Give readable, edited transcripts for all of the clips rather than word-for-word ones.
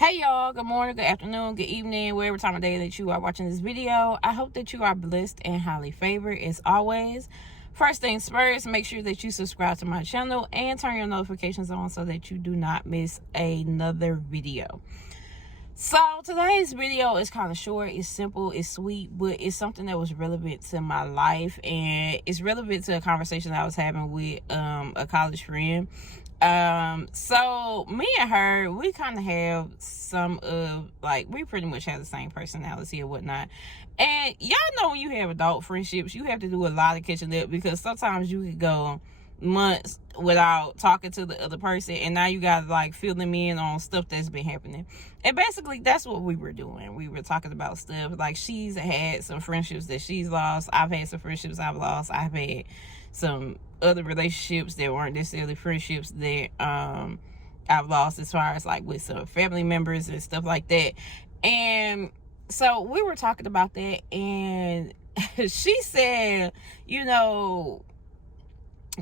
Hey y'all, good morning, good afternoon, good evening, whatever time of day that you are watching this video. I hope that you are blessed and highly favored as always. First things first, make sure that you subscribe to my channel and turn your notifications on so that you do not miss another video. So today's video is kind of short, it's simple, it's sweet, but it's something that was relevant to my life, and it's relevant to a conversation that I was having with a college friend. So me and her, we kind of have some of, like, we pretty much have the same personality or whatnot. And y'all know when you have adult friendships, you have to do a lot of catching up, because sometimes you could go months without talking to the other person, and now you gotta like fill them in on stuff that's been happening. And basically that's what we were doing. We were talking about stuff like she's had some friendships that she's lost, I've had some friendships I've lost, I've had some other relationships that weren't necessarily friendships that I've lost, as far as like with some family members and stuff like that. And so we were talking about that, and she said, you know,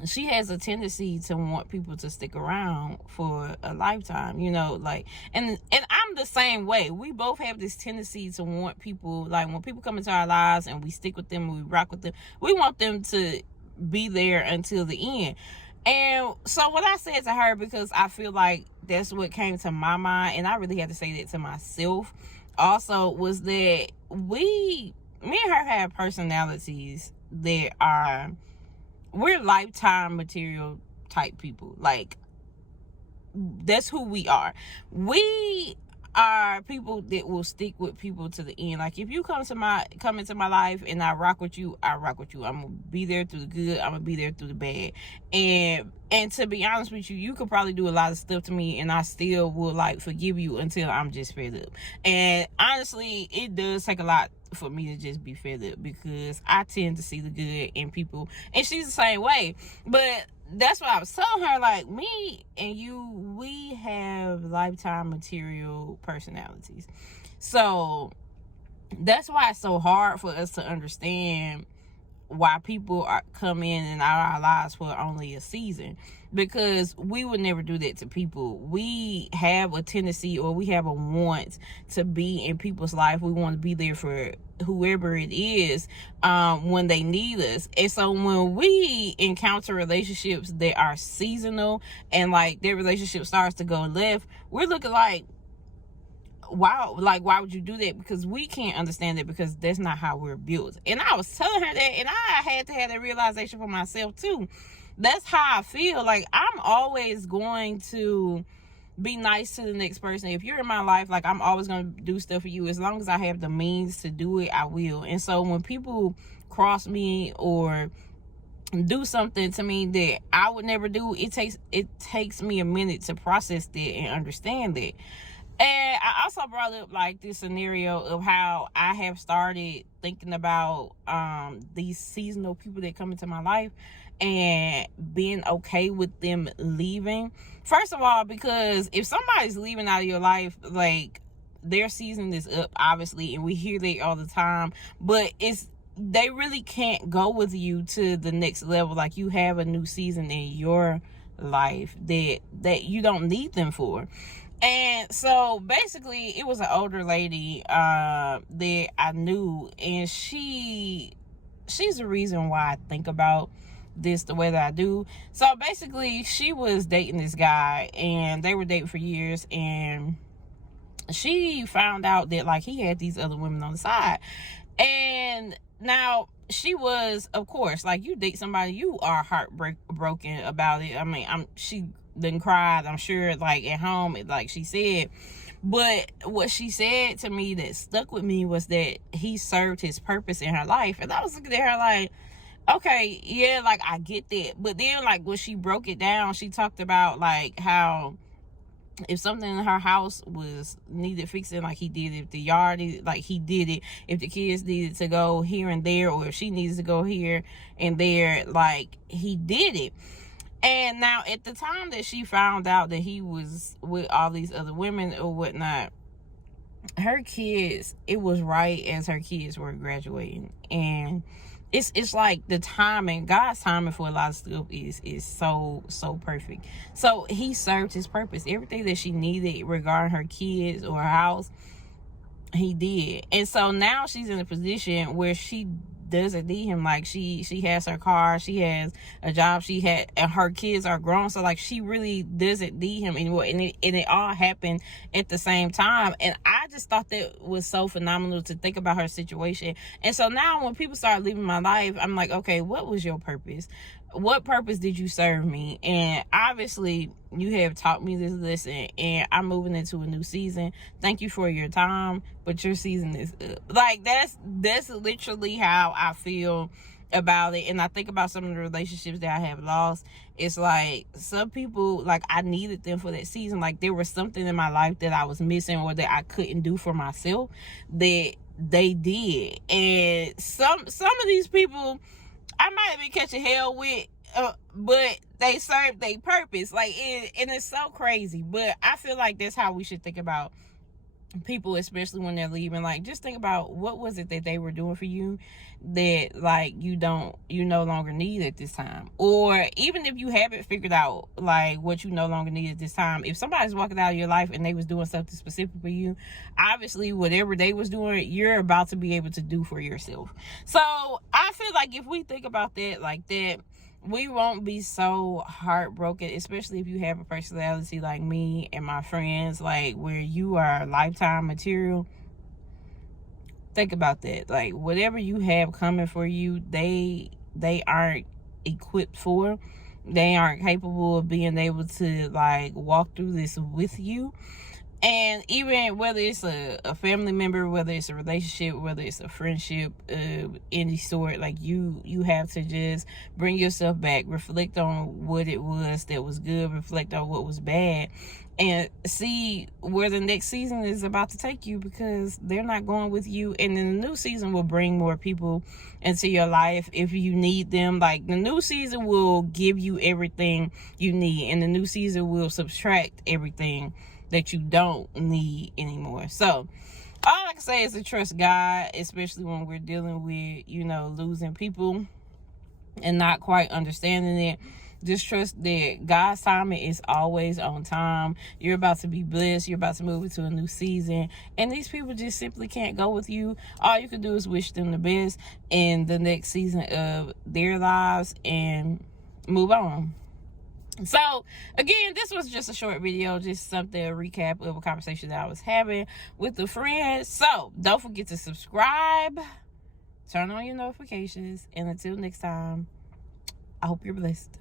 she has a tendency to want people to stick around for a lifetime, you know, like, and I'm the same way. We both have this tendency to want people, like, when people come into our lives and we stick with them, we rock with them, we want them to be there until the end. And so what I said to her, because I feel like that's what came to my mind, and I really had to say that to myself also, was that me and her have personalities that are, we're lifetime material type people. Like, that's who we are. We are people that will stick with people to the end. Like, if you come into my life and I rock with you, I rock with you. I'm gonna be there through the good, I'm gonna be there through the bad. And to be honest with you, you could probably do a lot of stuff to me and I still will like forgive you until I'm just fed up. And honestly, it does take a lot for me to just be fed up, because I tend to see the good in people, and she's the same way. But that's what I was telling her, like, me and you, we have lifetime material personalities. So that's why it's so hard for us to understand why people come in and out of our lives for only a season, because we would never do that to people. We have a tendency, or we have a want to be in people's life. We want to be there for whoever it is when they need us. And so when we encounter relationships that are seasonal, and like their relationship starts to go left, we're looking like, wow, like, why would you do that? Because we can't understand it, because that's not how we're built. And I was telling her that, and I had to have that realization for myself too. That's how I feel. Like, I'm always going to be nice to the next person. If you're in my life, like, I'm always going to do stuff for you. As long as I have the means to do it, I will. And so when people cross me or do something to me that I would never do, it takes me a minute to process that and understand that. And I also brought up like this scenario of how I have started thinking about these seasonal people that come into my life and being okay with them leaving. First of all, because if somebody's leaving out of your life, like, their season is up, obviously, and we hear that all the time, but they really can't go with you to the next level. Like, you have a new season in your life that you don't need them for. And so basically it was an older lady that I knew, and she's the reason why I think about this the way that I do. So basically she was dating this guy, and they were dating for years, and she found out that like he had these other women on the side. And now she was, of course, like, you date somebody, you are heartbroken about it. I mean, she then cried, I'm sure, like at home, like she said. But what she said to me that stuck with me was that he served his purpose in her life. And I was looking at her like, okay, yeah, like, I get that. But then, like, when she broke it down, she talked about like how if something in her house was needed fixing, like he did. If the yard, like, he did it. If the kids needed to go here and there, or if she needs to go here and there, like, he did it. And now at the time that she found out that he was with all these other women or whatnot, her kids, it was right as her kids were graduating. And it's like the timing, God's timing for a lot of stuff is so perfect. So he served his purpose. Everything that she needed regarding her kids or her house, he did. And so now she's in a position where she doesn't need him. Like she has her car, she has a job, and her kids are grown, so like she really doesn't need him anymore. And it all happened at the same time, and I just thought that was so phenomenal to think about her situation. And so now when people start leaving my life, I'm like, okay, what was your purpose? What purpose did you serve me? And obviously you have taught me this lesson, and I'm moving into a new season. Thank you for your time, but your season is up. Like that's literally how I feel about it. And I think about some of the relationships that I have lost. It's like some people, like I needed them for that season. Like there was something in my life that I was missing or that I couldn't do for myself that they did. And some of these people I might have been catching hell with, but they served their purpose. Like, and it's so crazy. But I feel like that's how we should think about people, especially when they're leaving. Like, just think about what was it that they were doing for you that like you no longer need at this time. Or even if you haven't figured out like what you no longer need at this time, if somebody's walking out of your life and they was doing something specific for you, obviously whatever they was doing, you're about to be able to do for yourself. So I feel like if we think about that like that, we won't be so heartbroken, especially if you have a personality like me and my friends, like where you are lifetime material. Think about that. Like whatever you have coming for you, they aren't equipped for. They aren't capable of being able to like walk through this with you. And even whether it's a family member, whether it's a relationship, whether it's a friendship of any sort, like you have to just bring yourself back, reflect on what it was that was good, reflect on what was bad, and see where the next season is about to take you, because they're not going with you. And then the new season will bring more people into your life if you need them. Like the new season will give you everything you need, and the new season will subtract everything that you don't need anymore. So all I can say is to trust God, especially when we're dealing with, losing people and not quite understanding it. Just trust that God's timing is always on time. You're about to be blessed. You're about to move into a new season. And these people just simply can't go with you. All you can do is wish them the best in the next season of their lives and move on. So again, this was just a short video, just something, a recap of a conversation that I was having with a friend. So don't forget to subscribe, turn on your notifications, and until next time, I hope you're blessed.